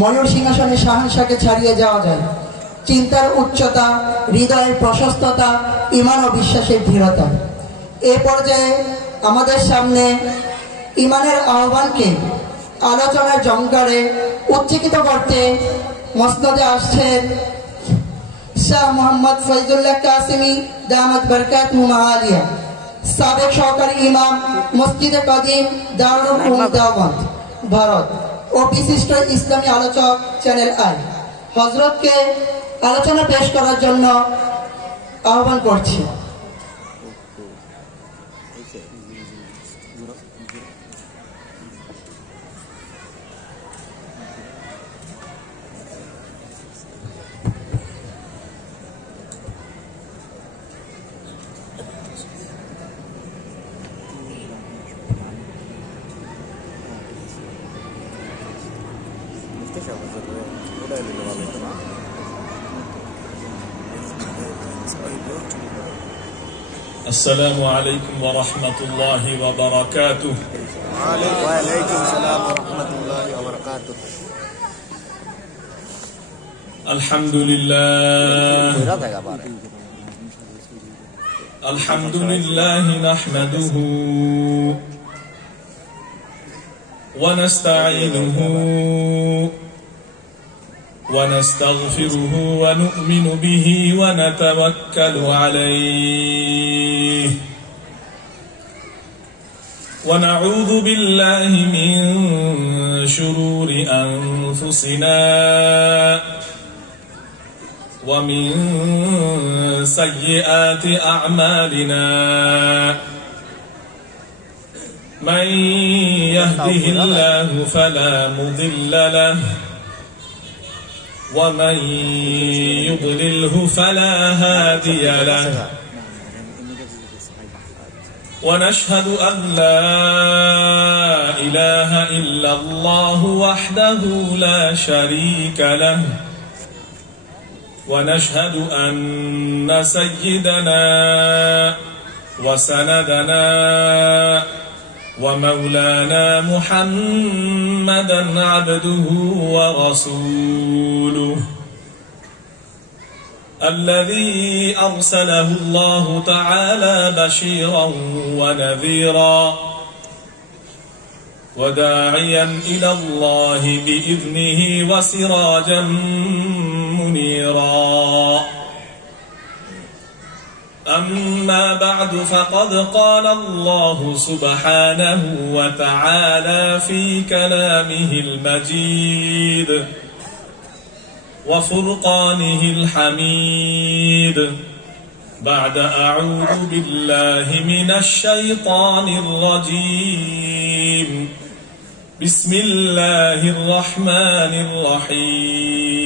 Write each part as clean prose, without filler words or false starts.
ময়ূর সিংহাসনে শাহানশাকে ছাড়িয়ে যাওয়া যায়। চিন্তার উচ্চতা, হৃদয়ের প্রশস্ততা, ঈমান ও বিশ্বাসের দৃঢ়তা। এ পর্যায়ে আমাদের সামনে ঈমানের আহ্বানকে আলোচনার জঙ্কারে উচ্চকিত করতে মসনদে আসছেন শাহ মোহাম্মদ ফয়জুল্লাহ কাসিমি দামাত বরকাতুহু আলিয়া, সাবেক সহকারী ইমাম, মসজিদে কাদিম, দারুল উলুম দেওবন্দ, ভারত ও বিশিষ্ট ইসলামী আলোচক চ্যানেল আই। হযরতকে আলোচনা পেশ করার জন্য আহ্বান করছি। السلام عليكم ورحمة الله وبركاته. وعليكم السلام ورحمة الله وبركاته. الحمد لله الحمد لله نحمده ونستعينه ونستغفره ونؤمن به ونتوكل عليه ونعوذ بالله من شرور أنفسنا ومن سيئات أعمالنا من يهده الله فلا مضل له ومن يضلله فلا هادي له ونشهد أن لا إله إلا الله وحده لا شريك له ونشهد أن سيدنا وسندنا ومولانا محمدا عبده ورسوله الذي أرسله الله تعالى بشيرا ونذيرا وداعيا إلى الله بإذنه وسراجا منيرا. أما بعد فقد قال الله سبحانه وتعالى في كلامه المجيد وفرقانه الحميد بعد أعوذ بالله من الشيطان الرجيم بسم الله الرحمن الرحيم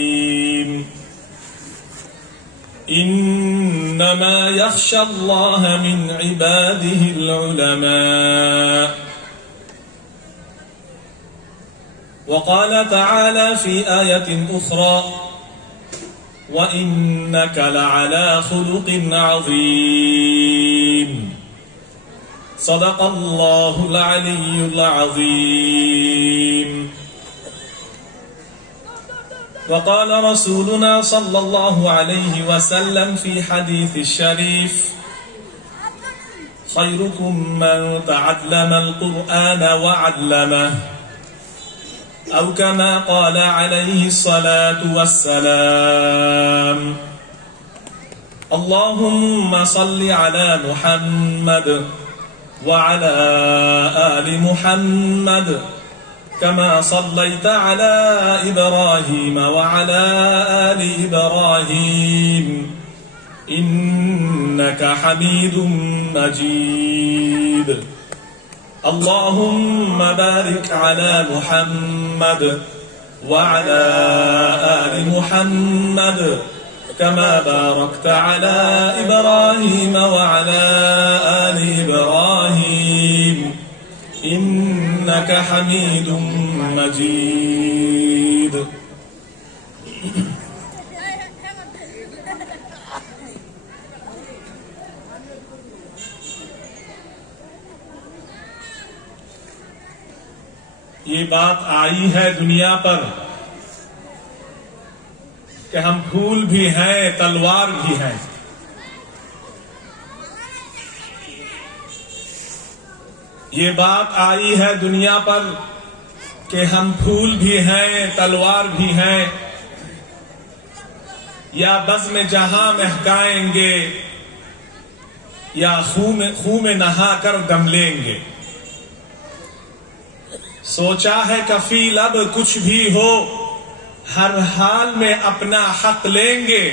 إنما يخشى الله من عباده العلماء. وقال تعالى في آية أخرى وإنك لعلى خلق عظيم. صدق الله العلي العظيم. وقال رسولنا صلى الله عليه وسلم في حديث الشريف خيركم من تعلم القرآن وعلمه أو كما قال عليه الصلاة والسلام. اللهم صل على محمد وعلى آل محمد كما صليت على إبراهيم وعلى آل إبراهيم إنك حميد مجيد. اللهم بارك على محمد وعلى آل محمد كما باركت على إبراهيم وعلى آل إبراهيم إنك حميد مجيد. یہ بات آئی ہے دنیا پر कि हम फूल भी हैं तलवार भी हैं। ये बात आई है दुनिया पर कि हम फूल भी हैं तलवार भी हैं, या बज़्म जहां महकाएंगे या खूह में नहा कर दम लेंगे। सोचा है कफील अब कुछ भी हो हर हाल में अपना हक लेंगे।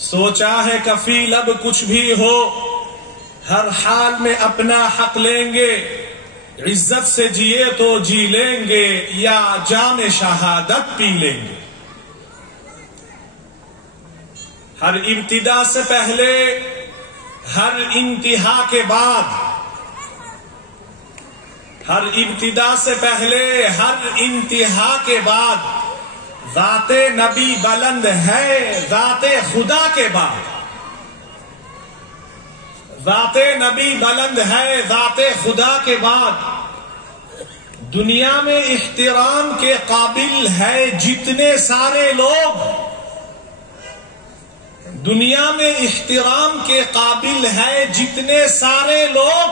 सोचा है कफील अब कुछ भी हो हर हाल में अपना हक लेंगे। इज्जत से जिए तो जी लेंगे या जाम शहादत पी लेंगे। हर इब्तिदा से पहले हर इंतहा के बाद, हर इब्तिदा से पहले हर इंतहा के बाद ज़ाते नबी बुलंद है ज़ाते खुदा के बाद। ज़ाते नबी बुलंद है ज़ाते खुदा के बाद। दुनिया में इख्तिराम के काबिल है जितने सारे लोग, दुनिया में इख्तिराम के काबिल है जितने सारे लोग,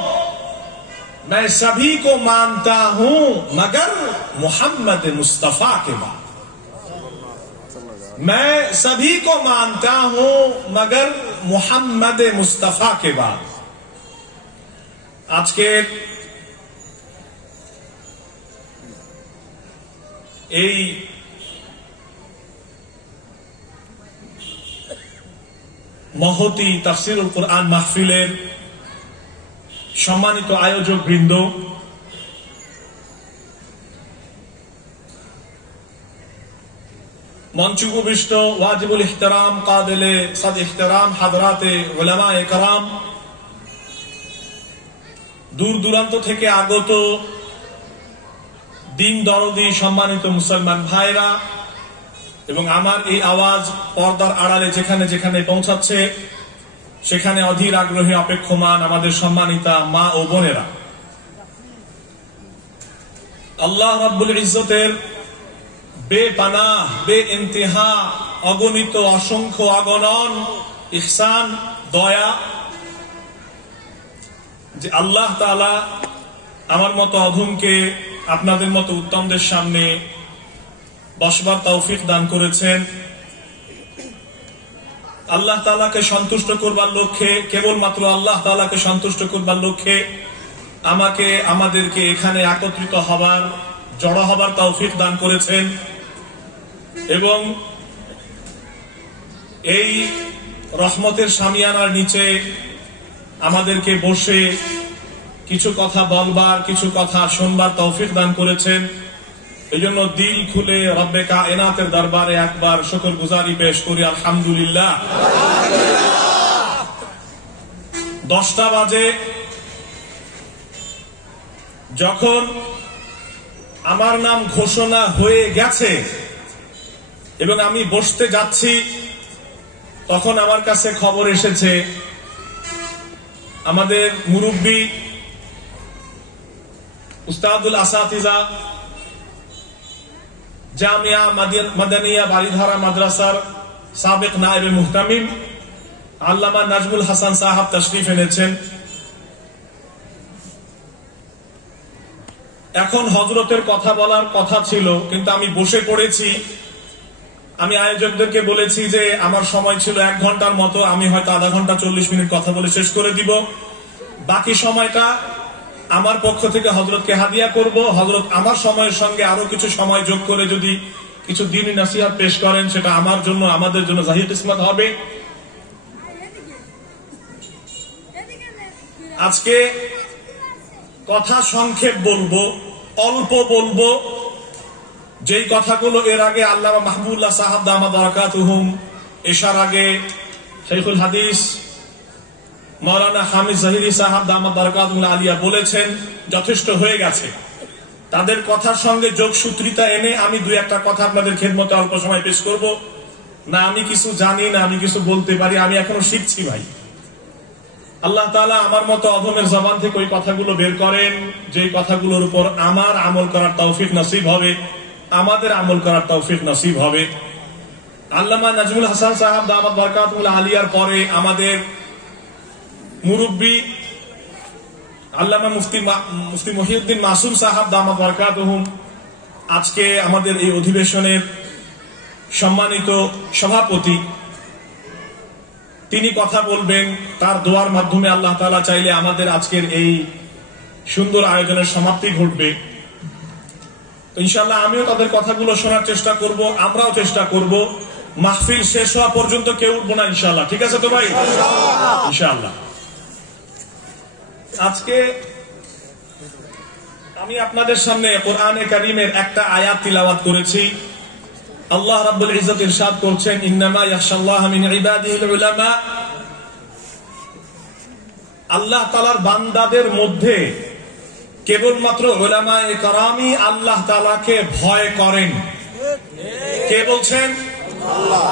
मैं सभी को मानता हूं मगर मोहम्मद मुस्तफा के बाद। मैं सभी को मानता हूं मगर मोहम्मद मुस्तफा के बाद। आज के এই মহতি তাফসীরুল কুরআন মাহফিলের সম্মানিত আয়োজক বৃন্দ, মঞ্চে উপবিষ্ট ওয়াজিবুল ইহতিরাম কাবিলে সাদ ইহতিরাম হাজরাতে উলামায়ে কেরাম, দূর দূরান্ত থেকে আগত দিন দরদি সম্মানিত মুসলমান ভাইরা এবং আমার এই আওয়াজ পর্দার আড়ালে যেখানে যেখানে পৌঁছাচ্ছে সেখানে অধীর আগ্রহী অপেক্ষমান আমাদের সম্মানিতা মা ও বোনেরা, আল্লাহ রাব্বুল ইজ্জতের বেপানাহ বেইন্তেহা অগণিত অসংখ্য অগণন ইহসান দয়া যে আল্লাহ তাআলা আমার মতো অধমকে আপনাদের মতো উত্তমদের সামনে বসবার তৌফিক দান করেছেন। আল্লাহ তাআলাকে সন্তুষ্ট করবার লক্ষ্যে, কেবলমাত্র আল্লাহ তাআলাকে সন্তুষ্ট করবার লক্ষ্যে আমাকে আমাদেরকে এখানে একত্রিত হবার, জড়ো হবার তৌফিক দান করেছেন এবং এই রহমতের শামিয়ানার নিচে আমাদেরকে বসে কিছু কথা বলবার, কিছু কথা শুনবার তৌফিক দান করেছেন। এই জন্য দিল খুলে রব্বে কায়নাতের দরবারে একবার শুকরগুজারি পেশ করি আলহামদুলিল্লাহ। 10টা বাজে যখন আমার নাম ঘোষণা হয়ে গেছে এবং আমি বসতে যাচ্ছি, তখন আমার কাছে খবর এসেছে আমাদের মুরব্বী উস্তাদুল আসাতিজা জামিয়া মাদানিয়া বাড়িধারা মাদ্রাসার সাবেক নায়েবে মুহতামিম আল্লামা নাজমুল হাসান সাহাব তাশরীফ এনেছেন। এখন হযরতের কথা বলার কথা ছিল কিন্তু আমি বসে পড়েছি। আমি আয়োজকদেরকে বলেছি যে আমার সময় ছিল 1 ঘন্টার মতো, আমি হয়তো আধা ঘন্টা 40 মিনিট কথা বলে শেষ করে দিব। বাকি সময়টা আমার পক্ষ থেকে হযরতকে হাদিয়া করব। হযরত আমার সময়ের সঙ্গে আরো কিছু সময় যোগ করে যদি কিছু দ্বীনি নসিহত পেশ করেন সেটা আমার জন্য, আমাদের জন্য জাহির কিসমত হবে। আজকে কথা সংক্ষেপ বলবো, অল্প বলবো। যেই কথাগুলো এর আগে আল্লামা মাহবুবুল্লাহ সাহাব দামাত বারাকাতুহুম এশার আগে শাইখুল হাদিস মাওলানা হামিদ জাহিরি সাহাব দামাত বারাকাতুহুল আলিয়া বলেছেন, যথেষ্ট হয়ে গেছে। তাদের কথার সঙ্গে যোগসূত্রিতা এনে আমি 2-1টা কথা আপনাদের খেদমতে অল্প সময় পেশ করব। না আমি কিছু জানি, না আমি কিছু বলতে পারি, আমি এখনো শিখছি ভাই। আল্লাহ তাআলা আমার মতো অধমের জবান থেকে ওই কথাগুলো বের করেন যেই কথাগুলোর উপর আমার আমল করার তৌফিক নসিব হবে। আমাদের আমল করার তৌফিক নসিব হবে। আল্লামা নাজমুল হাসান সাহেব দামাত বরকাতুল আলিয়ার পরে আমাদের মুরব্বী আল্লামা মুফতি মহিউদ্দিন মাসুম সাহেব দামাত বরকাতুহুম আজকে আমাদের এই অধিবেশনের সম্মানিত সভাপতি। তিনি কথা বলবেন, তার দোয়ার মাধ্যমে আল্লাহ তাআলা চাইলে আমাদের আজকের এই সুন্দর আয়োজনের সমাপ্তি ঘটবে। ইনশাআল্লাহ আমিও তাদের কথাগুলো শোনার চেষ্টা করব, আমরাও চেষ্টা করব মাহফিল শেষ হওয়া পর্যন্ত কেউ উঠবো না ইনশাআল্লাহ। ঠিক আছে তো ভাই? ইনশাআল্লাহ। আজকে আমি আপনাদের সামনে কোরআনে কারীমের একটা আয়াত তিলাওয়াত করেছি। আল্লাহ রাব্বুল ইজ্জত ইরশাদ করছেন, ইন্নামা ইয়াখশাল্লাহা মিন ইবাদিহিল উলামা। আল্লাহ তাআলার বান্দাদের মধ্যে কেবলমাত্র উলামায়ে কেরামই আল্লাহ তাআলাকে ভয় করেন। কে বলছেন? আল্লাহ।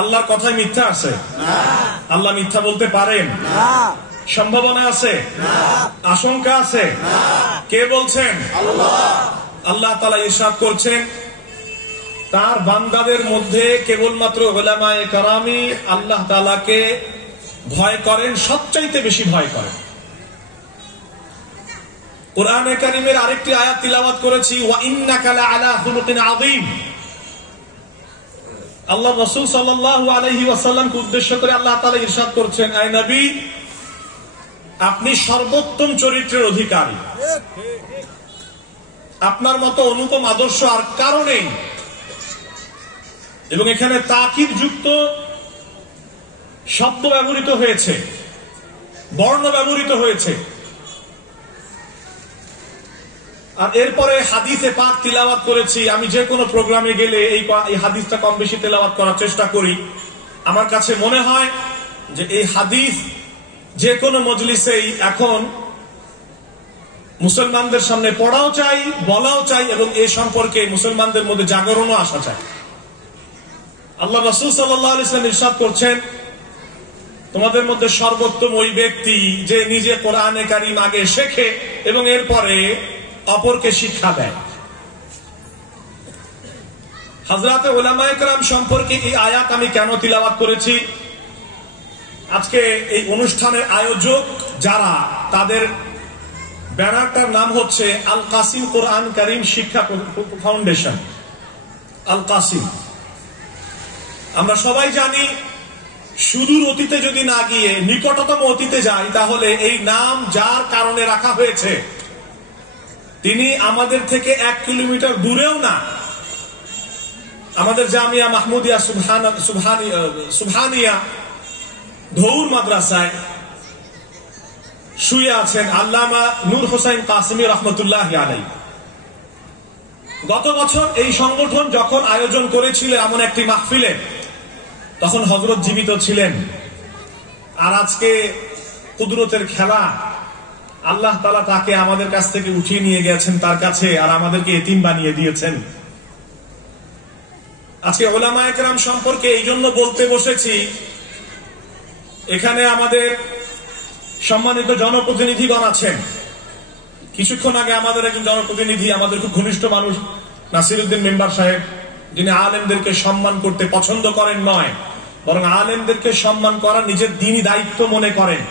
আল্লাহর কথায় মিথ্যা আছে? না। আল্লাহ মিথ্যা বলতে পারেন? না। সম্ভাবনা আছে? না। আশঙ্কা আছে? না। কে বলছেন? আল্লাহ। আল্লাহ তাআলা ইরশাদ করছেন, তার বান্দাদের মধ্যে কেবলমাত্র উলামায়ে কেরামই আল্লাহ তাআলাকে ভয় করেন, সবচাইতে বেশি ভয় করেন। কোরআনে কারীমের আরেকটি আয়াত তিলাওয়াত করেছি, ওয়া ইন্নাকা লাআলা খুলুকিন আযীম। আল্লাহ রাসূল সাল্লাল্লাহু আলাইহি ওয়াসাল্লামকে উদ্দেশ্য করে আল্লাহ তাআলা ইরশাদ করছেন, আয় নবী, আপনি সর্বোত্তম চরিত্রের অধিকারী। আপনার মতো অনুপম আদর্শ আর কারো নেই। এবং এখানে তাকিদ যুক্ত শব্দ ব্যবহৃত হয়েছে, বর্ণ ব্যবহৃত হয়েছে। আর এরপরে হাদিসে পাক তিলাওয়াত করেছি। আমি যে কোনো প্রোগ্রামে গেলে এই হাদিসটা কম বেশি তেলাওয়াত করার চেষ্টা করি। আমার কাছে মনে হয় যে এই হাদিস যে কোনো মজলিসেই এখন মুসলমানদের সামনে পড়াও চাই, বলাও চাই, এবং এ সম্পর্কে মুসলমানদের মধ্যে জাগরণও আসা চাই। আল্লাহ রাসূল সাল্লাল্লাহু আলাইহি ওয়াসাল্লাম ইরশাদ করছেন, তোমাদের মধ্যে সর্বোত্তম ওই ব্যক্তি যে নিজে কোরআনে কারীম আগে শেখে এবং এরপরে অপরকে শিক্ষা দেয়। হযরতে উলামায়ে কেরাম সম্পর্কে এই আয়াত আমি কেন তিলাওয়াত করেছি? আজকে এই অনুষ্ঠানের আয়োজক যারা, তাদের ব্যানারটার নাম হচ্ছে আল কাসিম কোরআন কারীম শিক্ষা ফাউন্ডেশন। আল কাসিম, আমরা সবাই জানি, সুদূর অতীতে যদি না গিয়ে নিকটতম অতীতে যাই, তাহলে এই নাম যার কারণে রাখা হয়েছে তিনি আমাদের থেকে 1 কিলোমিটার দূরেও না। আমাদের জামিয়া মাহমুদিয়া সুবহানিয়া ধৌর মাদ্রাসায় শুয়ে আছেন আল্লামা নূর হোসেন কাসেমী রহমতুল্লাহি আলাইহি। গত বছর এই সংগঠন যখন আয়োজন করেছিল এমন একটি মাহফিলে, তখন হযরত জীবিত ছিলেন। আর আজকে কুদরতের খেলা, আল্লাহ তাআলা তাকে আমাদের কাছ থেকে উঠিয়ে নিয়ে গেছেন তার কাছে, আর আমাদেরকে এতিম বানিয়ে দিয়েছেন। আজকে উলামায়ে কেরাম সম্পর্কে এই জন্য বলতে বসেছি, এখানে আমাদের সম্মানিত জনপ্রতিনিধিগণ আছেন। কিছুক্ষণ আগে আমাদের একজন জনপ্রতিনিধি, আমাদের খুব ঘনিষ্ঠ মানুষ, নাসিরউদ্দিন মেম্বার সাহেব, যিনি আলেমদেরকে সম্মান করতে পছন্দ করেন নয়, বরং আলেমদেরকে সম্মান করা নিজের দ্বীনি দায়িত্ব মনে করেন।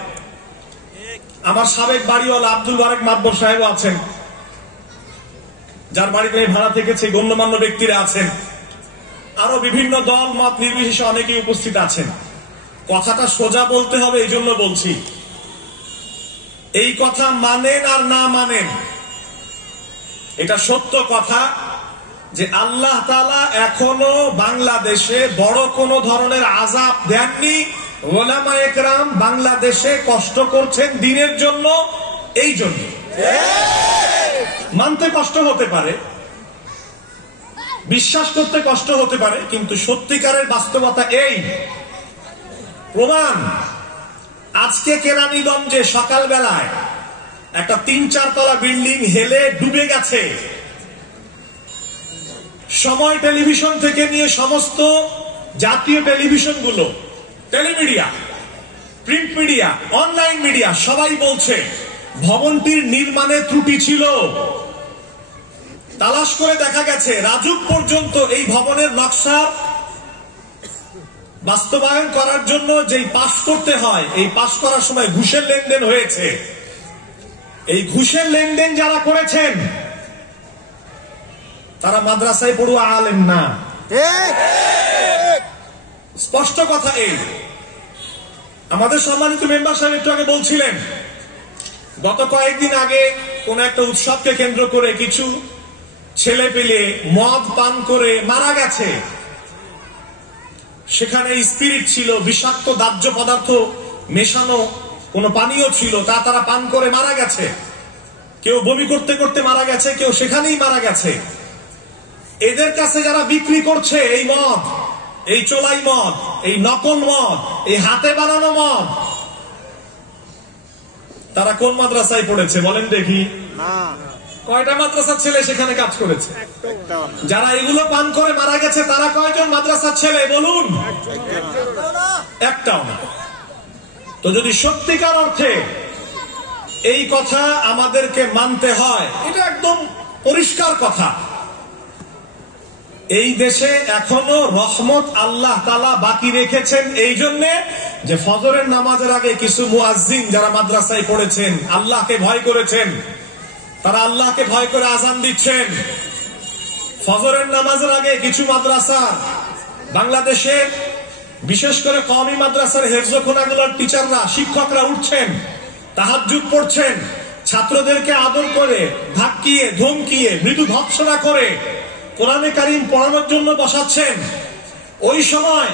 আমার সাবেক বাড়িওয়ালা আব্দুল বারেক মাদবর সাহেব আছেন, যার বাড়িতে ভাড়া থেকেছে, গণ্যমান্য ব্যক্তিরা আছেন, আরো বিভিন্ন দল মত নির্বিশেষে অনেকেই উপস্থিত আছেন। কথাটা সোজা বলতে হবে, এই জন্য বলছি, এই কথা মানেন আর না মানেন, এটা সত্য কথা যে আল্লাহ তাআলা এখনো বাংলাদেশে বড় কোন ধরনের আযাব দেননি। উলামায়ে কেরাম বাংলাদেশে কষ্ট করছেন দ্বীনের জন্য, এই জন্য। মানতে কষ্ট হতে পারে, বিশ্বাস করতে কষ্ট হতে পারে, কিন্তু সত্যিকারের বাস্তবতা এই। প্রমাণ, আজকে কেরানীগঞ্জে সকালবেলায় একটা 3-4 তলা বিল্ডিং হেলে ডুবে গেছে। সময় টেলিভিশন থেকে নিয়ে সমস্ত জাতীয় টেলিভিশনগুলো, telemedia, print media, online media সবাই বলছে ভবনটির নির্মাণে ত্রুটি ছিল। তালাশ করে দেখা গেছে রাজুক পর্যন্ত এই ভবনের নকশা বাস্তবায়ন করার জন্য যেই পাস করতে হয়, এই পাস করার সময় ঘুষের লেনদেন হয়েছে। এই ঘুষের লেনদেন যারা করেছেন তারা মাদ্রাসায় পড়ুয়া আলেম না। স্পষ্ট কথা এই। আমাদের সম্মানিত মেম্বার সাহেব একটু আগে বলছিলেন, গত কয়েকদিন আগে কোন একটা উৎসবকে কেন্দ্র করে কিছু ছেলে পেলে মদ পান করে মারা গেছে। সেখানে স্পিরিট ছিল, বিষাক্ত দাহ্য পদার্থ মেশানো কোন পানীয় ছিল, তা তারা পান করে মারা গেছে। কেউ বমি করতে করতে মারা গেছে, কেউ সেখানেই মারা গেছে। এদের কাছে যারা বিক্রি করছে এই মদ, এই চোলাই মদ, এই নকল মদ, এই হাতে বানানো মদ, তারা কোন মাদ্রাসায় পড়েছে বলেন দেখি? কয়টা মাদ্রাসার ছেলে সেখানে কাজ করেছে? যারা এগুলো পান করে মারা গেছে তারা কয়জন মাদ্রাসার ছেলে বলুন? একটাও না। তো যদি সত্যিকার অর্থে এই কথা আমাদেরকে মানতে হয়, এটা একদম পরিষ্কার কথা। এই দেশে এখনো রহমত আল্লাহ তাআলা বাকি রেখেছেন এই জন্য যে ফজরের নামাজের আগে কিছু মুয়াজ্জিন যারা মাদ্রাসায় পড়েছেন, আল্লাহকে ভয় করেছেন, তারা আল্লাহকে ভয় করে আজান দিচ্ছেন। ফজরের নামাজের আগে কিছু মাদ্রাসা, বাংলাদেশের বিশেষ করে কওমি মাদ্রাসার হেফজখানাগুলোর টিচাররা, শিক্ষকরা উঠছেন, তাহাজ্জুদ পড়ছেন, ছাত্রদেরকে আদর করে, ধাক্কিয়ে, ধমকিয়ে, মৃদু ভৎসনা করে কোরআনে কারীম পড়ানোর জন্য বসাচ্ছেন। ওই সময়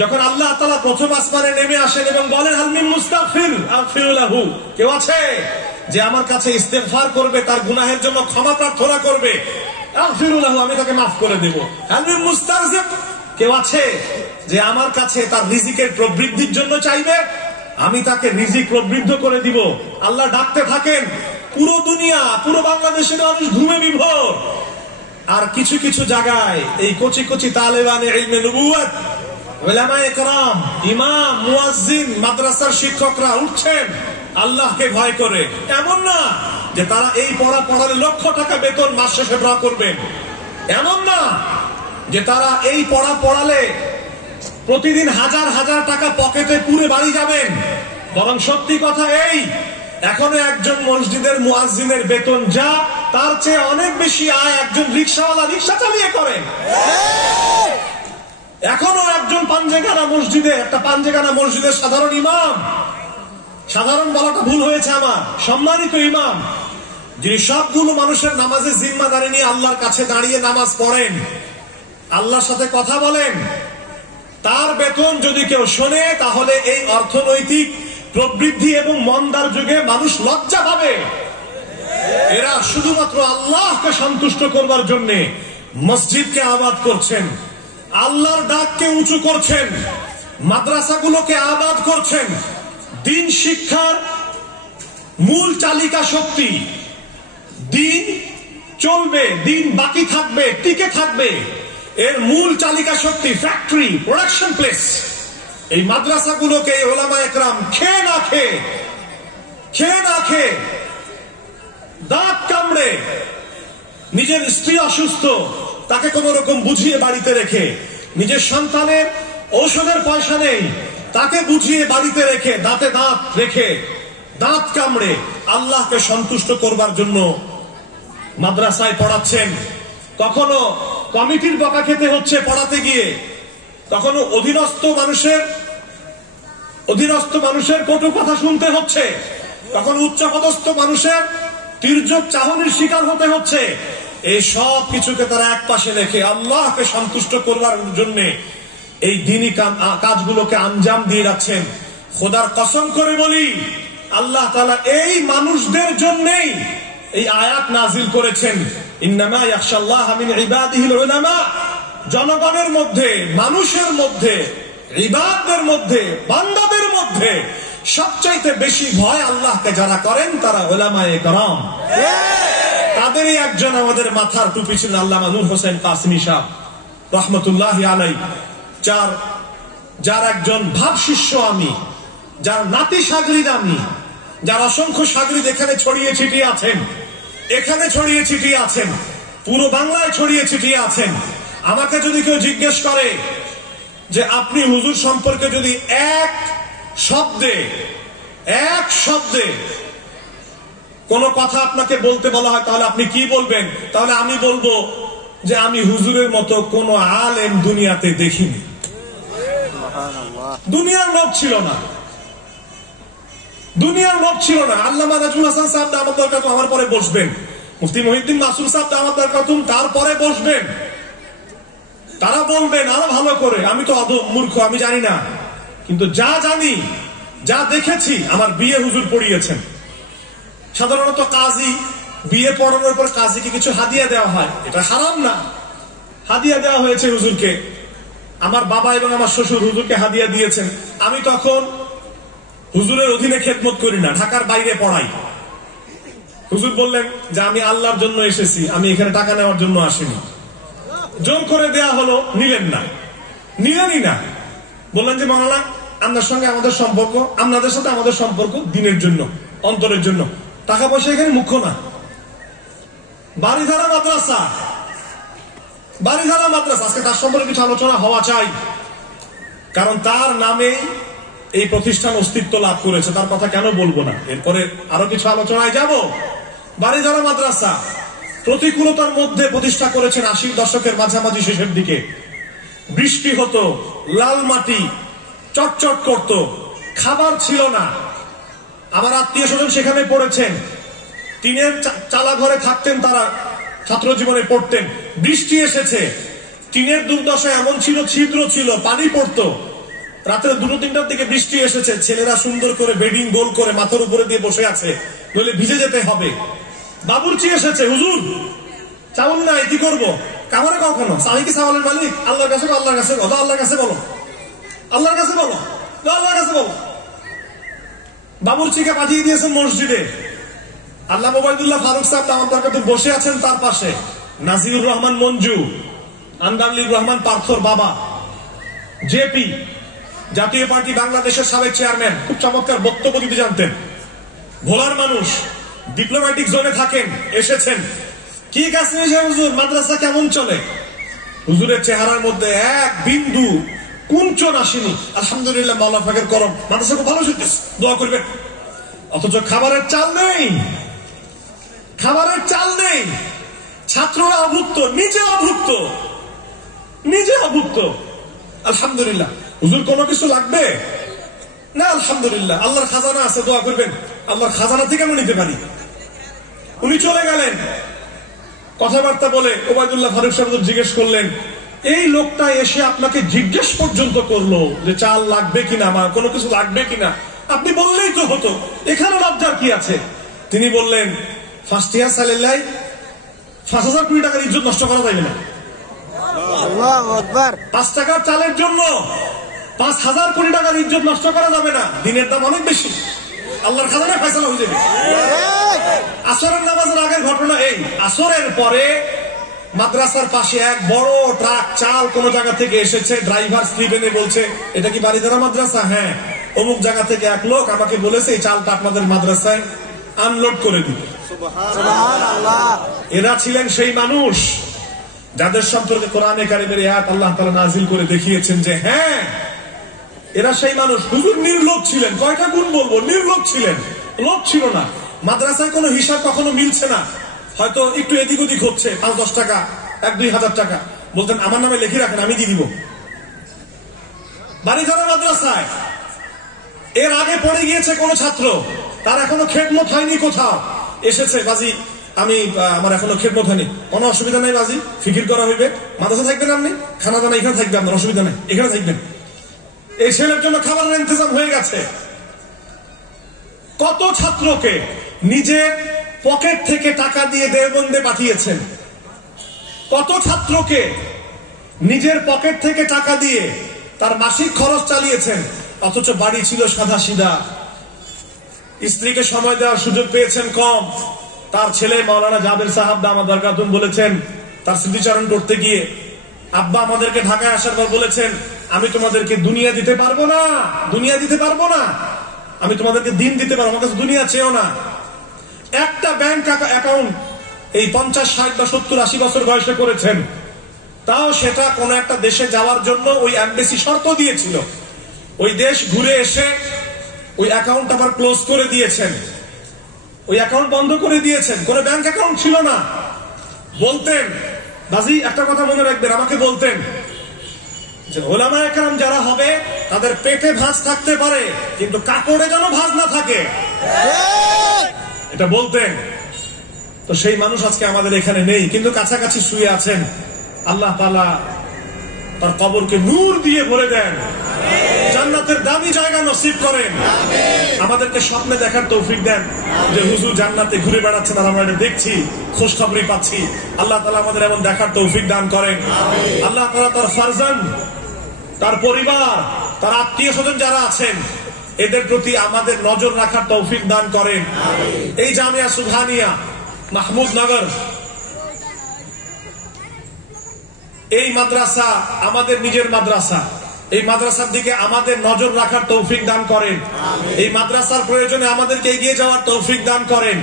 যখন আল্লাহ তাআলা প্রথম আসমানে নেমে আসেন এবং বলেন হাল মিন মুস্তাগফির আগফির লাহু, কেউ আছে যে আমার কাছে ইস্তেগফার করবে, তার গুনাহের জন্য ক্ষমা প্রার্থনা করবে, আগফির লাহু, আমি তাকে মাফ করে দেব। হাল মিন মুস্তারজিক, কেউ আছে যে আমার কাছে তার রিজিকের প্রবৃদ্ধির জন্য চাইবে, আমি তাকে রিজিক প্রবৃদ্ধ করে দিব। আল্লাহ ডাকতে থাকেন। পুরো দুনিয়া, পুরো বাংলাদেশের মানুষ ঘুমে বিভোর। আর কিছু কিছু জায়গায় এই কচি কচি তালেবানে ইলমে নবুয়ত, উলামায়ে কেরাম, ইমাম, মুয়াজ্জিন, মাদ্রাসার শিক্ষকরা উঠছেন আল্লাহকে ভয় করে। এমন না যে তারা এই পড়া পড়ালে লক্ষ টাকা বেতন মাস শেষে ড্র করবেন, এমন না যে তারা এই পড়া পড়ালে প্রতিদিন হাজার হাজার টাকা পকেটে পুরে বাড়ি যাবেন। বরং সত্যি কথা এই, এখনো একজন মসজিদের মুয়াজ্জিনের বেতন যা, তার চেয়ে অনেক বেশি আয় একজন রিকশাওয়ালা রিকশা চালিয়ে করেন। এখনো একজন পাঞ্জেখানা মসজিদে, একটা পাঞ্জেখানা মসজিদের সাধারণ ইমাম, সাধারণ বলাটা ভুল হয়েছে আমার, সম্মানিত ইমাম, যিনি সবগুলো মানুষের নামাজের জিম্মাদারি নিয়ে আল্লাহর কাছে দাঁড়িয়ে নামাজ পড়েন, আল্লাহর সাথে কথা বলেন, তার বেতন যদি কেউ শোনে তাহলে এই অর্থনৈতিক প্রবৃদ্ধি এবং মন্দার যুগে মানুষ লজ্জা পাবে। এরা শুধুমাত্র আল্লাহকে সন্তুষ্ট করবার জন্য মসজিদকে আবাদ করছেন, আল্লাহর ডাককে উঁচু করছেন, মাদ্রাসাগুলোকে আবাদ করছেন। দিন শিক্ষার মূল চালিকা শক্তি, দিন চলবে, দিন বাকি থাকবে, টিকে থাকবে, এর মূল চালিকা শক্তি ফ্যাক্টরি, প্রোডাকশন প্লেস। এই মাদ্রাসাগুলোকে উলামায়ে কেরাম খেয়ে না খেয়ে দাঁত কামড়ে, নিজের স্ত্রী অসুস্থ, তাকে কোন রকম বুঝিয়ে বাড়িতে রেখে, নিজের সন্তানের ঔষধের পয়সা নেই, তাকে বুঝিয়ে বাড়িতে রেখে, দাঁতে দাঁত রেখে, দাঁত কামড়ে আল্লাহকে সন্তুষ্ট করবার জন্য মাদ্রাসায় পড়াচ্ছেন। কখনো কমিটির বকা খেতে হচ্ছে পড়াতে গিয়ে, কখনো অধীনস্থ মানুষের কটু কথা শুনতে হচ্ছে, কখনো উচ্চপদস্থ মানুষের তির্যক চাহনির শিকার হতে হচ্ছে। এই সব কিছুকে তারা এক পাশে রেখে আল্লাহকে সন্তুষ্ট করবার জন্য এই দ্বীনি কাজগুলোকে আঞ্জাম দিয়ে যাচ্ছেন। খোদার কসম করে বলি, আল্লাহ তাআলা এই মানুষদের জন্যই এই আয়াত নাজিল করেছেন, ইন্নামা ইয়াখশাল্লাহা মিন ইবাদিহিল উলামা। জনগণের মধ্যে, মানুষের মধ্যে, ইবাদদের মধ্যে, বান্দাদের মধ্যে সবচাইতে বেশি ভয় আল্লাহকে যারা করেন তারা উলামায়ে কেরাম। তাদেরই একজন আমাদের মাথার টুপি ছিলেন আল্লামা নূর হোসেন কাসেমী সাহেব রহমতুল্লাহি আলাইহি, যার একজন ভাব শিষ্য আমি, যার নাতি সাগরিদ আমি, যার অসংখ্য সাগরিদ এখানে ছড়িয়ে ছিটিয়ে আছেন, পুরো বাংলায় ছড়িয়ে ছিটিয়ে আছেন। আমাকে যদি কেউ জিজ্ঞেস করে যে আপনি হুজুর সম্পর্কে যদি এক শব্দে কোন কথা আপনাকে বলতে বলা হয় তাহলে আপনি কি বলবেন? তাহলে আমি বলবো যে আমি হুজুরের মতো কোন আলেম দুনিয়াতে দেখিনি। দুনিয়ার লোক ছিল না, আল্লামা নাজমুল হাসান সাহেব দামাত বরকাতুহু আমার পরে বসবেন, মুফতি মহিউদ্দিন মাসুদ সাহেব দামাত বরকাতুহু তারপরে বসবেন। তারা বলবেন আরো ভালো করে। আমি তো অধম মূর্খ, আমি জানি না, কিন্তু যা জানি, যা দেখেছি, আমার বিয়ে হুজুর পড়িয়েছেন। সাধারণত কাজী বিয়ে পড়ানোর পর কাজীকে কিছু হাদিয়া দেওয়া হয়, এটা হারাম না। হাদিয়া দেওয়া হয়েছে হুজুরকে, আমার বাবা এবং আমার শ্বশুর হুজুরকে হাদিয়া দিয়েছেন। আমি তখন হুজুরের অধীনে খেদমত করি না, ঢাকার বাইরে পড়াই। হুজুর বললেন যে আমি আল্লাহর জন্য এসেছি, আমি এখানে টাকা নেওয়ার জন্য আসিনি। জোর করে দেয়া হলো, নিলেনই না। বললেন যে মাওলানা আপনার সঙ্গে আমাদের সম্পর্ক, আপনাদের সাথে আমাদের সম্পর্ক দিনের জন্য, অন্তরের জন্য, টাকা পয়সা এখানে মুখ্য না। বাড়িধারা মাদ্রাসা, আজকে তার সম্পর্কে কিছু আলোচনা হওয়া চাই, কারণ তার নামে এই প্রতিষ্ঠান অস্তিত্ব লাভ করেছে। তার কথা কেন বলবো না, এরপরে আরো কিছু আলোচনায় যাব। বাড়িধারা মাদ্রাসা প্রতিকূলতার মধ্যে প্রতিষ্ঠা করেছেন ৮০ দশকের মাঝামাঝি শেষের দিকে। বৃষ্টি হতো, লাল মাটি চটচট করত, খাবার ছিল না। আমার আত্মীয় স্বজন সেখানে পড়েছেন, টিনের চালা ঘরে থাকতেন, তারা ছাত্র জীবনে পড়তেন। বৃষ্টি এসেছে, টিনের দুর্দশা এমন ছিল, ছিদ্র ছিল, পানি পড়তো। রাত্রে ২-৩টার দিকে বৃষ্টি এসেছে, ছেলেরা সুন্দর করে বেডিং গোল করে মাথার উপরে দিয়ে বসে আছে, নইলে ভিজে যেতে হবে। বাবুর্চি এসেছে, হুজুর চাউল নাই, কি করবো? কামারে কখনো আমি কি চাউলের মালিক? আল্লাহর কাছে বলো, আল্লাহর কাছে বলো, আল্লাহর কাছে বলো, আল্লাহর কাছে বলো, আল্লাহর কাছে বলো। বাবুর্চিকে পাঠিয়ে দিয়েছেন মসজিদে। আল্লাহ ওবায়দুল্লাহ ফারুক সাহেব দামাত বরকাতুহু বসে আছেন, তার পাশে নাজিউর রহমান মঞ্জু, আন্দারুল রহমান পার্থর বাবা, জেপি, জাতীয় পার্টি বাংলাদেশের সাবেক চেয়ারম্যান, খুব চমৎকার বক্তব্য দিতে জানতেন। ভোলার মানুষ, ডিপ্লোম্যাটিক জোনে থাকেন, এসেছেন। কি কাজ নিয়েছে হুজুর, মাদ্রাসা কেমন চলে? হুজুরের চেহারার মধ্যে এক বিন্দু কুঞ্চন আসেনি। আলহামদুলিল্লাহ, মাওলানা ফাকের করম, মাদ্রাসা খুব ভালো চলতেছে, দোয়া করবেন। অথচ খাবারের চাল নেই, ছাত্ররা অভুক্ত, নিজে অভুক্ত। আলহামদুলিল্লাহ। হুজুর কোনো কিছু লাগবে না, আলহামদুলিল্লাহ, আল্লাহর খাজানা আছে, দোয়া করবেন, আল্লাহর খাজানা থেকে আমি নিতে পারি। উনি চলে গেলেন, কথাবার্তা বলে ওবায়দুল্লাহ ফারুক সাহেব জিজ্ঞেস করলেন, এই লোকটা এসে আপনাকে জিজ্ঞেস পর্যন্ত করলো যে চাল লাগবে কিনা, আমার কোনো কিছু লাগবে কিনা, আপনি বললেই তো হতো, এখানে লজ্জার কি আছে? তিনি বললেন, ফার্স্ট ইয়ার সালেল্লাই ৫,০০০ কোটি টাকার ইজ্জত নষ্ট করা যাবে না। ৫ টাকার চালের জন্য ৫,০০০ কোটি টাকার ইজ্জত নষ্ট করা যাবে না। দিনের দাম অনেক বেশি, আল্লাহর খাজানায় ফয়সালা হয়ে যাবে। আসরের নামাজের আগের ঘটনা এই, আসরের পরে মাদ্রাসার পাশে এক বড় ট্রাক চাল কোন জায়গা থেকে এসেছে, ড্রাইভার স্লিপ এনে বলছে, এটা কি বাড়িধারা মাদ্রাসা? হ্যাঁ। অমুক জায়গা থেকে এক লোক আমাকে বলেছে এই চালটা আপনাদের মাদ্রাসায় আনলোড করে দিবে। এরা ছিলেন সেই মানুষ যাদের সম্পর্কে কোরআনে কারিমের আয়াত আল্লাহ তাআলা নাজিল করে দেখিয়েছেন যে হ্যাঁ, এরা সেই মানুষ। হুজুর নির্লোভ ছিলেন, কয়টা গুণ বলবো, নির্লোভ ছিলেন, লোভ ছিল না। মাদ্রাসায় কোনো হিসাব কখনো মিলছে না, হয়তো একটু এদিক ওদিক হচ্ছে, ৫-১০ টাকা, ১-২ হাজার টাকা, বলতেন আমার নামে লিখে রাখেন, আমি দিয়ে দিব। বাড়িধারা মাদ্রাসায় এর আগে পড়ে গিয়েছে কোন ছাত্র, তার এখনো খেদমত হয়নি, কোথাও এসেছে, বাজি আমি আমার এখনো খেদমত হয়নি, কোনো অসুবিধা নেই, বাজি ফিকির করা হইবে, মাদ্রাসা থাকবেন আপনি, খানা দানা এখানে থাকবে, আপনার অসুবিধা নেই, এখানে থাকবেন। এই ছেলের জন্য খাবারের ইন্তজাম হয়ে গেছে। কত ছাত্রকে নিজের পকেট থেকে টাকা দিয়ে দেওবন্দে পাঠিয়েছেন, কত ছাত্রকে নিজের পকেট থেকে টাকা দিয়ে তার মাসিক খরচ চালিয়েছেন, অথচ বাড়ি ছিল সাদা সিধা, স্ত্রীকে সময় দেওয়ার সুযোগ পেয়েছেন কম। তার ছেলে মাওলানা জাবের সাহেব দামাত বরকাতুহু বলেছেন, তার স্মৃতিচারণ করতে গিয়ে, আব্বা আমাদেরকে ঢাকায় আসার পর বলেছেন, আমি তোমাদেরকে দুনিয়া দিতে পারবো না, আমি তোমাদেরকে দিন দিতে পারবো, আমার কাছে দুনিয়া চেয়েও না। একটা ব্যাংক অ্যাকাউন্ট এই 50, 60 বা 70, 80 বছর বয়সে করেছেন, তাও সেটা কোন একটা দেশে যাওয়ার জন্য ওই এমবেসি শর্ত দিয়েছিল। ওই দেশ ঘুরে এসে ওই অ্যাকাউন্ট আবার ক্লোজ করে দিয়েছেন, ওই অ্যাকাউন্ট বন্ধ করে দিয়েছেন, কোন ব্যাংক অ্যাকাউন্ট ছিল না। বলতেন, বাজি একটা কথা মনে রাখবেন, আমাকে বলতেন যে ওলামায়ে কেরাম যারা হবে তাদের পেটে ভাঁজ থাকতে পারে কিন্তু কাপড়ে যেন ভাঁজ না থাকে, এটা বলতেন। তো সেই মানুষ আজকে আমাদের এখানে নেই, কিন্তু কাছাকাছি শুয়ে আছেন। আল্লাহ তাআলা তার কবরকে নূর দিয়ে ভরে দেন, জান্নাতের দামি জায়গা নসিব করেন, আমাদেরকে স্বপ্নে দেখার তৌফিক দেন যে হুজুর জান্নাতে ঘুরে বেড়াচ্ছেন আর আমরা এটা দেখছি, খোঁজ খবরই পাচ্ছি। আল্লাহ তাআলা আমাদের এমন দেখার তৌফিক দান করেন। আল্লাহ তাআলা তার ফারজান, তার পরিবার, তার আত্মীয় স্বজন যারা আছেন এদের প্রতি আমাদের নজর রাখার তৌফিক দান করেন। এই জামিয়া সুবহানিয়া মাহমুদনগর, এই মাদ্রাসা আমাদের নিজের মাদ্রাসা, এই মাদ্রাসার দিকে আমাদের নজর রাখার তৌফিক দান করেন। এই মাদ্রাসার প্রয়োজনে আমাদেরকে এগিয়ে যাওয়ার তৌফিক দান করেন।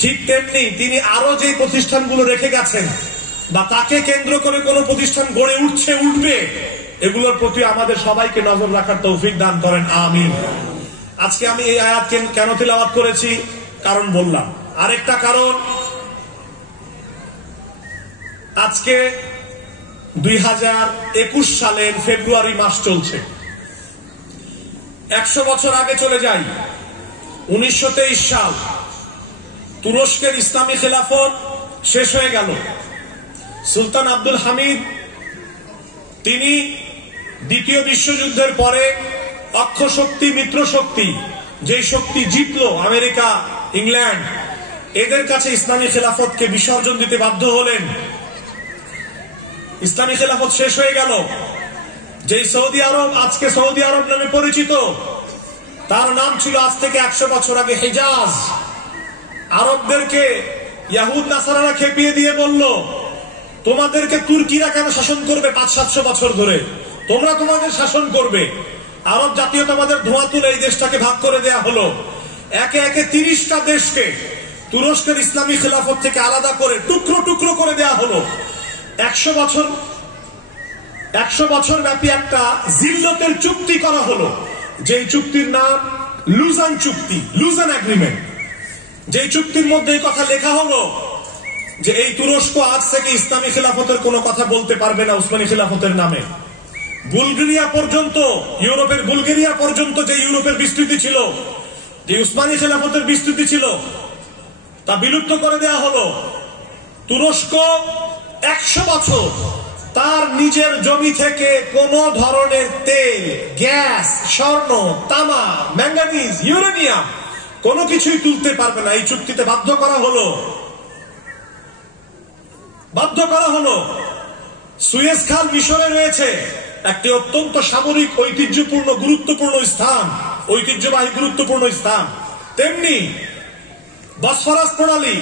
ঠিক তেমনি তিনি আরো যে প্রতিষ্ঠানগুলো রেখে গেছেন বা তাকে কেন্দ্র করে কোন প্রতিষ্ঠান গড়ে উঠছে, উঠবে, এগুলোর প্রতি আমাদের সবাইকে নজর রাখার তৌফিক দান করেন, আমিন। আজকে আমি এই আয়াত কেন তিলাওয়াত করেছি কারণ বললাম। আরেকটা কারণ, আজকে 2021 সালের ফেব্রুয়ারি মাস চলছে। 100 বছর আগে চলে যাই, 1923 সাল, তুরস্কের ইসলামী খেলাফত শেষ হয়ে গেল। সুলতান আব্দুল হামিদ তিনি দ্বিতীয় বিশ্বযুদ্ধের পরে অক্ষ শক্তি, মিত্র শক্তি, যে শক্তি জিতলো, আমেরিকা, ইংল্যান্ড, এদের কাছে ইসলামী খেলাফতকে বিসর্জন দিতে বাধ্য হলেন। ইসলামী খেলাফত শেষ হয়ে গেল। যে সৌদি আরব আজকে সৌদি আরব নামে পরিচিত, তার নাম ছিল আজ থেকে 100 বছর আগে হিজাজ। আরবদেরকে ইয়াহুদ নাসারারা খেপিয়ে দিয়ে বলল, তোমাদেরকে তুর্কিরা কেন শাসন করবে 500-700 বছর ধরে, তোমরা তোমাদের শাসন করবে। আরব জাতীয়তাবাদের ধোঁয়া তুলে এই দেশটাকে ভাগ করে দেয়া হলো। একে একে 30টা দেশকে তুরস্কের ইসলামী খেলাফত থেকে আলাদা করে টুকরো টুকরো করে দেয়া হলো। 100 বছর ব্যাপী একটা জিল্লতের চুক্তি করা হলো, যেই চুক্তির নাম লুজান চুক্তি, লুজান এগ্রিমেন্ট। যেই চুক্তির মধ্যে এই কথা লেখা হলো যে এই তুরস্ক আজ থেকে ইসলামী খেলাফতের কোনো কথা বলতে পারবে না উসমানী খেলাফতের নামে। বুলগেরিয়া পর্যন্ত, ইউরোপের বুলগেরিয়া পর্যন্ত যে ইউরোপের বিস্তৃতি ছিল, যে উসমানী খেলাফতের বিস্তৃতি ছিল, তা বিলুপ্ত করে দেয়া হলো। তুরস্ক 100 বছর তার নিজের জমি থেকে কোন ধরনের তেল, গ্যাস, স্বর্ণ, তামা, ম্যাঙ্গানিজ, ইউরেনিয়াম কোনো কিছুই তুলতে পারবে না। এই চুক্তিতে বাধ্য করা হলো। সুয়েজ খাল মিশরে রয়েছে, একটি অত্যন্ত সামরিক ঐতিহ্যপূর্ণ গুরুত্বপূর্ণ স্থান, ঐতিহ্যবাহী গুরুত্বপূর্ণ স্থান। তেমনি বসফরাস প্রণালী,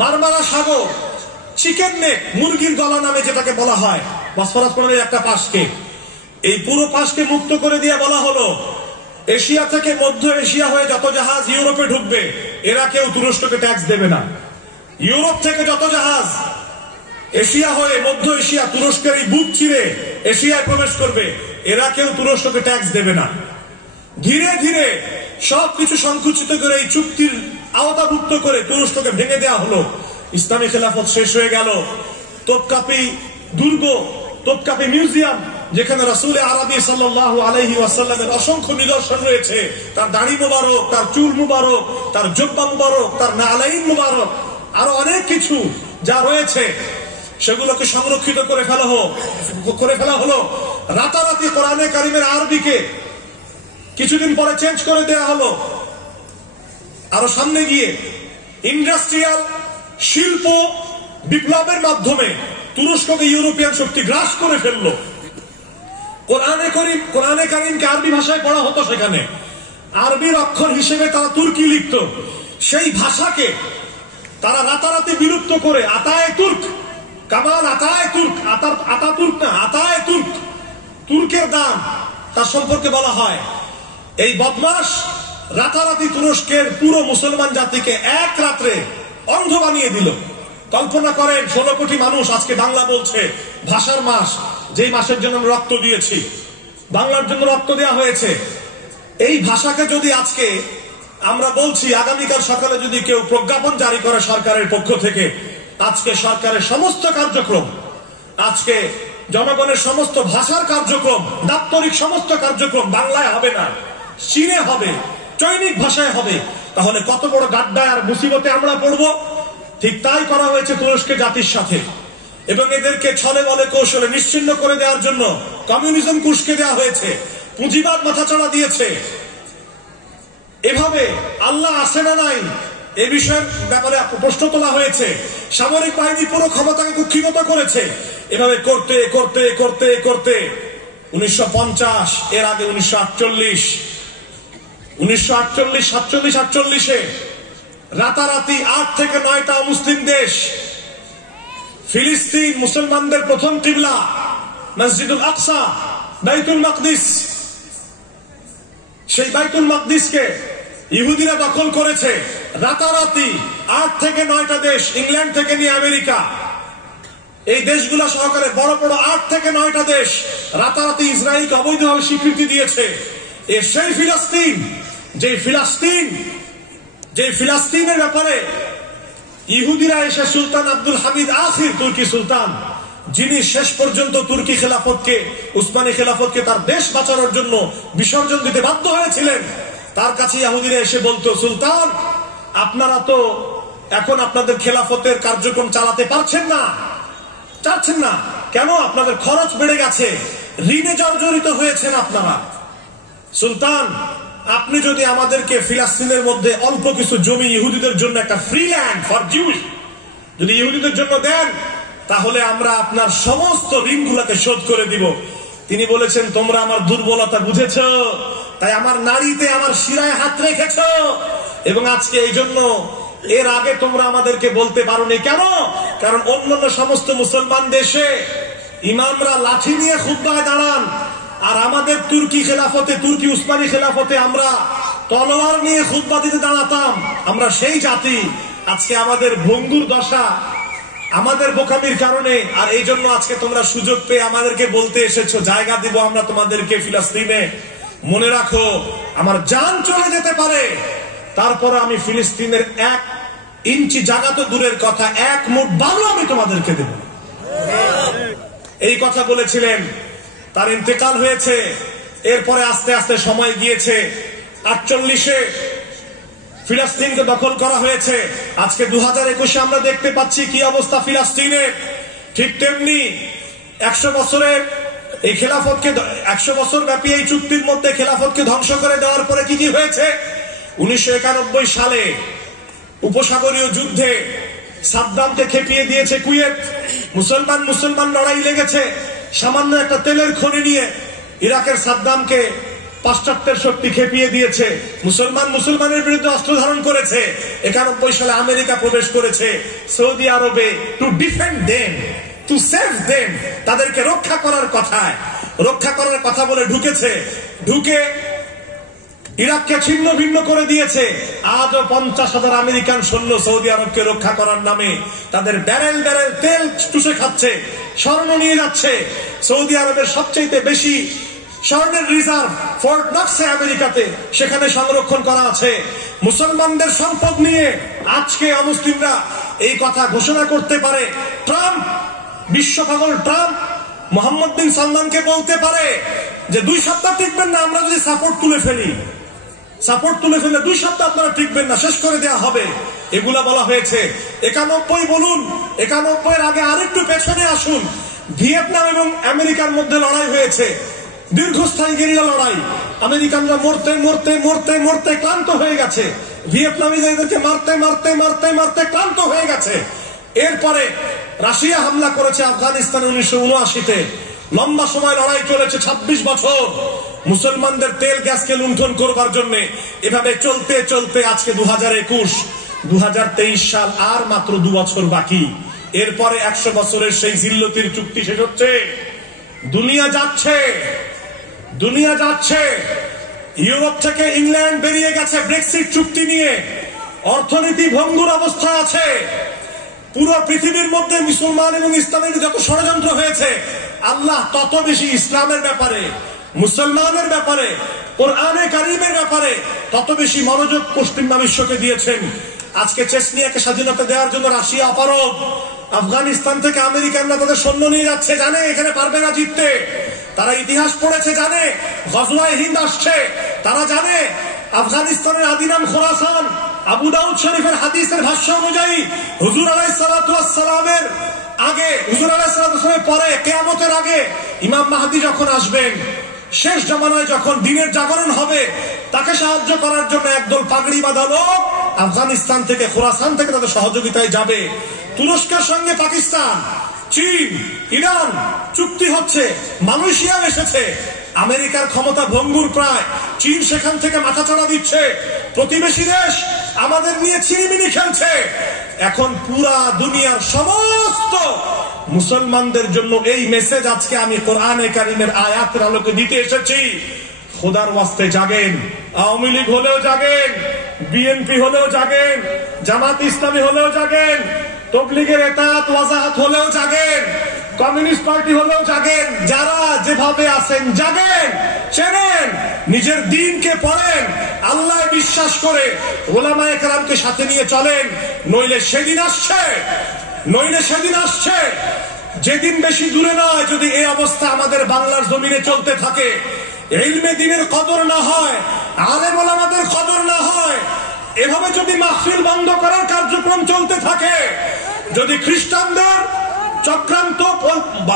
মারমারা সাগর, চিকেন নেক, মুরগির গলা নামে যেটাকে বলা হয়, বসফরাস প্রণালীর একটা পাশকে, এই পুরো পাশকে মুক্ত করে দিয়ে বলা হলো এশিয়া থেকে মধ্য এশিয়া হয়ে যত জাহাজ ইউরোপে ঢুকবে এরা কেউ তুরস্ককে ট্যাক্স দেবে না। ইউরোপ থেকে যত জাহাজ এশিয়া হয়ে মধ্য এশিয়া, তুরস্কের এই বুক চিরে এশিয়ায় প্রবেশ করবে, এরা কেউ তুরস্ককে ট্যাক্স দেবে না। ধীরে ধীরে সবকিছু সংকুচিত করে এই চুক্তির আওতাভুক্ত করে তুরস্ককে ভেঙে দেওয়া হলো। ইসলামী খেলাফত শেষ হয়ে গেল। তোপকাপি দুর্গ, তোপকাপি মিউজিয়াম, যেখানে রাসূল আরবি সাল্লাল্লাহু আলাইহি ওয়াসাল্লামের অসংখ্য নিদর্শন রয়েছে, তার দাড়ি মুবারক, তার চুল মুবারক, তার জুব্বা মুবারক, তার নালাইন মুবারক, আরো অনেক কিছু যা রয়েছে সেগুলোকে সংরক্ষিত করে ফেলা হলো। রাতারাতি কোরআনে কারিমের আরবিকে কিছুদিন পরে চেঞ্জ করে দেয়া হলো। আরো সামনে গিয়ে ইন্ডাস্ট্রিয়াল শিল্প বিপ্লবের মাধ্যমে তুরস্ককে ইউরোপিয়ান শক্তি গ্রাস করে ফেললো। কোরআনে কারিমকে আরবি ভাষায় পড়া হতো, সেখানে আরবির অক্ষর হিসেবে তারা তুর্কি লিখত। সেই ভাষাকে তারা রাতারাতি বিলুপ্ত করে আতায়ে তুর্ক, কামাল আতায়ে তুর্ক, আতাতুর্ক না, আতায়ে তুর্ক, তুর্কের দাম, তার সম্পর্কে বলা হয়। এই বদমাশ রাতারাতি তুরস্কের পুরো মুসলমান জাতিকে এক রাত্রে অন্ধ বানিয়ে দিল। কল্পনা করেন 16 কোটি মানুষ আজকে বাংলা বলছে, ভাষার মাস, যেই মাসের জন্য আমরা রক্ত দিয়েছি, বাংলার জন্য রক্ত দেওয়া হয়েছে। এই ভাষাকে যদি আজকে আমরা বলছি, আগামীকাল সকালে যদি কেউ প্রজ্ঞাপন জারি করে সরকারের পক্ষ থেকে, আজকে সরকারের সমস্ত কার্যক্রম, আজকে জনগণের সমস্ত ভাষার কার্যক্রম, দাপ্তরিক সমস্ত কার্যক্রম বাংলায় হবে না, চীনে হবে, চৈনিক ভাষায় হবে, তাহলে কত বড় গাড্ডায় আর মুসিবতে আমরা পড়ব। ঠিক তাই করা হয়েছে তুরস্কের জাতির সাথে, এবং এদেরকে ছলে বলে কৌশলে নিশ্চিহ্ন করে দেওয়ার জন্য কমিউনিজম কুশকে দেওয়া হয়েছে, পুঁজিবাদ মাথাচাড়া দিয়েছে। এভাবে আল্লাহ আসে না নাই এ বিষয়ের ব্যাপারে প্রশ্ন তোলা হয়েছে। সামরিক বাহিনী পুরো ক্ষমতাকে কুক্ষিগত করেছে। এভাবে করতে করতে করতে করতে 1950, এর আগে 1948, 1947-48 রাতারাতি 8 থেকে 9টা মুসলিম দেশ, ফিলিস্তিন মুসলমানদের প্রথম কিবলা, মসজিদুল আকসা, বাইতুল মাকদিস, সেই বাইতুল মাকদিসকে ইহুদিরা দখল করেছে। রাতারাতি 8 থেকে 9টা দেশ, ইংল্যান্ড থেকে নিয়ে আমেরিকা, এই দেশগুলো সহকারে বড় বড় 8 থেকে 9টা দেশ রাতারাতি ইসরায়েলকে অবৈধভাবে স্বীকৃতি দিয়েছে। এর সেই ফিলিস্তিন, যে ফিলিস্তিনের ব্যাপারে ইহুদিরা এসে সুলতান আব্দুল হামিদ আখির, তুর্কি সুলতান, যিনি শেষ পর্যন্ত তুর্কি খেলাফতকে, উসমানী খেলাফতকে তার দেশ বাঁচানোর জন্য বিসর্জন দিতে বাধ্য হয়েছিলেন, তার কাছে ইহুদিরা এসে বলতো, সুলতান আপনারা তো এখন আপনাদের খেলাফতের কার্যক্রম চালাতে চাচ্ছেন না কেন? আপনাদের খরচ বেড়ে গেছে, ঋণে জর্জরিত হয়েছেন আপনারা। সুলতান আপনি যদি আমাদেরকে ফিলিস্তিনের মধ্যে অল্প কিছু জমি ইহুদিদের জন্য, একটা ফ্রি ল্যান্ড ফর জিউস যদি ইহুদিদের জন্য দেন, তাহলে আমরা আপনার সমস্ত ঋণগুলোকে শোধ করে দিব। তিনি বলেছেন, তোমরা আমার দুর্বলতা বুঝেছো, তাই আমার নারীতে, আমার শিরায় হাত রেখেছো, এবং আজকে এই জন্য এর আগে তোমরা আমাদেরকে বলতে পারোনি। কেন? কারণ অন্যান্য সমস্ত মুসলমান দেশে ইমামরা লাঠি নিয়ে খুতবায় দাঁড়ান, আর আমাদের তুর্কি খেলাফতে, তুর্কি উসমানী খেলাফতে আমরা তলোয়ার নিয়ে খুতবা দিতে দাঁড়াতাম। আমরা সেই জাতি। আজকে আমাদের ভঙ্গুর দশা, আমাদের বোকামির কারণে। আর এই জন্য আজকে তোমরা সুযোগ পেয়ে আমাদেরকে বলতে এসেছো জায়গা দিব আমরা তোমাদেরকে ফিলিস্তিনে। মনে রাখো, আমার জান চলে যেতে পারে, তারপর আমি ফিলিস্তিনের 1 ইঞ্চি জায়গা তো দূরের কথা, 1 মুঠ বালু আমি তোমাদেরকে দেব। এই কথা বলেছিলেন। তার ইন্তেকাল হয়েছে। এরপরে আস্তে আস্তে সময় গিয়েছে। 48-এ ফিলিস্তিনকে দখল করা হয়েছে। আজকে 2021-এ আমরা দেখতে পাচ্ছি কি অবস্থা ফিলিস্তিনের। ঠিক তেমনি 100 বছরের এই খেলাফতকে, 100 বছর ব্যাপী এই চুক্তির মধ্যে খেলাফতকে ধ্বংস করে দেওয়ার পরে কি কি হয়েছে? 1991 সালে উপসাগরীয় যুদ্ধে সাদ্দামকে খেপিয়ে দিয়েছে কুয়েত। মুসলমান লড়াই লেগেছে। সামান্য একটা তেলের খনি নিয়ে ইরাকের সাদ্দামকে পাশ্চাত্যের শক্তি খেপিয়ে দিয়েছে। মুসলমানের বিরুদ্ধে অস্ত্র ধারণ করেছে। 91 সালে আমেরিকা প্রবেশ করেছে সৌদি আরবে, to defend them, to save them, তাদেরকে রক্ষা করার কথা বলে ঢুকেছে। ঢুকে ইরাককে ছিন্ন ভিন্ন করে দিয়েছে। আজও 50,000 আমেরিকান সৈন্য সৌদি আরবকে রক্ষা করার নামে তাদের ব্যারেল তেল চুষে খাচ্ছে, স্বর্ণ নিয়ে যাচ্ছে। সৌদি আরবের সবচেয়ে বেশি স্বর্ণের রিজার্ভ ফোর্ট নক্সে আমেরিকাতে, সেখানে সংরক্ষণ করা আছে। মুসলমানদের সম্পদ নিয়ে আজকে অমুসলিমরা এই কথা ঘোষণা করতে পারে। ট্রাম্প, বিশ্বপাগল ট্রাম্প মোহাম্মদ বিন সালমানকে বলতে পারে যে 2 সপ্তাহ টিকবেন না, আমরা যদি সাপোর্ট তুলে ফেলে 2 সপ্তাহ আপনারা টিকবেন না, শেষ করে দেওয়া হবে। এগুলা বলা হয়েছে। 91 বলুন, 91-এর আগে আরেকটু পেছনে আসুন। ভিয়েতনাম এবং আমেরিকার মধ্যে লড়াই হয়েছে, দীর্ঘস্থায়ী গেরিলা লড়াই। আমেরিকানরা মরতে ক্লান্ত হয়ে গেছে। ভিয়েতনামীদেরকে মারতে ক্লান্ত হয়ে গেছে। এরপরে রাশিয়া হামলা করেছে আফগানিস্তানে 1979-তে। লম্বা সময় লড়াই চলেছে, 26 বছর, মুসলমানদের তেল গ্যাসকে লুণ্ঠন করবার জন্য। এভাবে চলতে চলতে আজকে 2021, 2023 সাল, আর মাত্র 2 বছর বাকি। এরপরে 100 বছরের সেই জিল্লতির চুক্তি শেষ হচ্ছে। দুনিয়া যাচ্ছে। ইউরোপ থেকে ইংল্যান্ড বেরিয়ে গেছে ব্রেক্সিট চুক্তি নিয়ে। অর্থনীতি ভঙ্গুর অবস্থা আছে। পুরো পৃথিবীর মধ্যে মুসলমান এবং ইসলামের যত ষড়যন্ত্র হয়েছে, আল্লাহ তত বেশি ইসলামের ব্যাপারে, মুসলমানের ব্যাপারে, কোরআনে কারিমের ব্যাপারে তত বেশি মনোযোগ পশ্চিমা বিশ্বকে দিয়েছেন। আজকে চেচনিয়াকে স্বাধীনতা দেওয়ার জন্য রাশিয়া অপারগ, আফগানিস্তান থেকে আমেরিকানরা তাদের সৈন্য নিয়ে যাচ্ছে, জানে এখানে পারবে না জিততে। তারা ইতিহাস পড়েছে, জানে গজওয়ায়ে হিন্দ আসছে, তারা জানে আফগানিস্তানের আদি নাম খোরাসান। আবু দাউদ শরীফের হাদিসের ভাষ্য অনুযায়ী হুজুর আলাইহিস সালাতু ওয়াস সালামের আগে, হুজুর আলাইহিস সালাতু ওয়াস সালামের পরে, কিয়ামতের আগে ইমাম মাহদী যখন আসবেন, শেষ জামানায় যখন দিনের জাগরণ হবে, তাকে সাহায্য করার জন্য একদল পাগড়ি বাঁধা লোক আফগানিস্তান থেকে, খোরাসান থেকে তাদের সহযোগিতায় যাবে। তুরস্কের সঙ্গে পাকিস্তান, চীন, ইরান চুক্তি হচ্ছে, মালয়েশিয়া এসেছে, আমেরিকার ক্ষমতা ভঙ্গুর প্রায়, চীন সেখান থেকে মাথাচাড়া দিচ্ছে, প্রতিবেশী দেশ আমাদের নিয়ে ছিনিমিনি খেলছে। এখন পুরা দুনিয়ার সমস্ত মুসলমানদের জন্য এই মেসেজ আজকে আমি কোরআনে কারিমের আয়াতের আলোকে দিতে এসেছি। খোদার ওয়াস্তে জাগেন, আওয়ামী লীগ হলেও জাগেন, বিএনপি হলেও জাগেন, জামাত ইসলামী হলেও জাগেন, তবলিগের এতাত ওয়াজাহাত হলেও জাগেন, কমিউনিস্ট পার্টি হলেও জাগেন, যারা যেভাবে আছেন জাগেন, চেনেন, নিজের দিনকে পড়েন, আল্লাহ বিশ্বাস করে ওলামায়ে কেরামকে সাথে নিয়ে চলেন। নইলে সেদিন আসছে, নইলে সেদিন আসছে, যেদিন বেশি দূরে নয়, যদি এই অবস্থা আমাদের বাংলার জমিনে চলতে থাকে, ইলমে দ্বীনের কদর না হয়, আলেম ওলামাদের কদর না হয়, এভাবে যদি মাহফিল বন্ধ করার কার্যক্রম চলতে থাকে, যদি খ্রিস্টানদের চক্রান্ত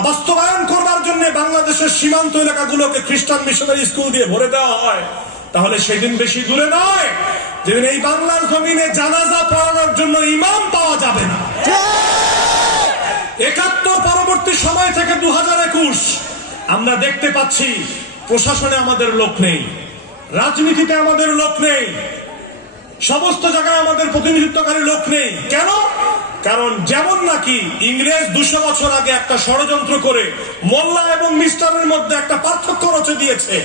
বাস্তবায়ন করবার জন্য বাংলাদেশের সীমান্ত এলাকাগুলোকে খ্রিস্টান মিশনারি স্কুল দিয়ে ভরে দেওয়া হয়, তাহলে সেদিন বেশি দূরে নয় যেদিন এই বাংলার জমিনে জানাজা পড়ানোর জন্য ইমাম পাওয়া যাবে না। ৭১ পরবর্তী সময় থেকে ২০২১ আমরা দেখতে পাচ্ছি প্রশাসনে আমাদের লোক নেই, রাজনীতিতে আমাদের লোক নেই, সমস্ত জায়গায় আমাদের প্রতিনিধিত্বকারী লোক নেই। কেন? কারণ যেমন নাকি ইংরেজ ২০০ বছর আগে একটা ষড়যন্ত্র করে মোল্লা এবং মিস্টারের মধ্যে একটা পার্থক্য রচে দিয়েছে,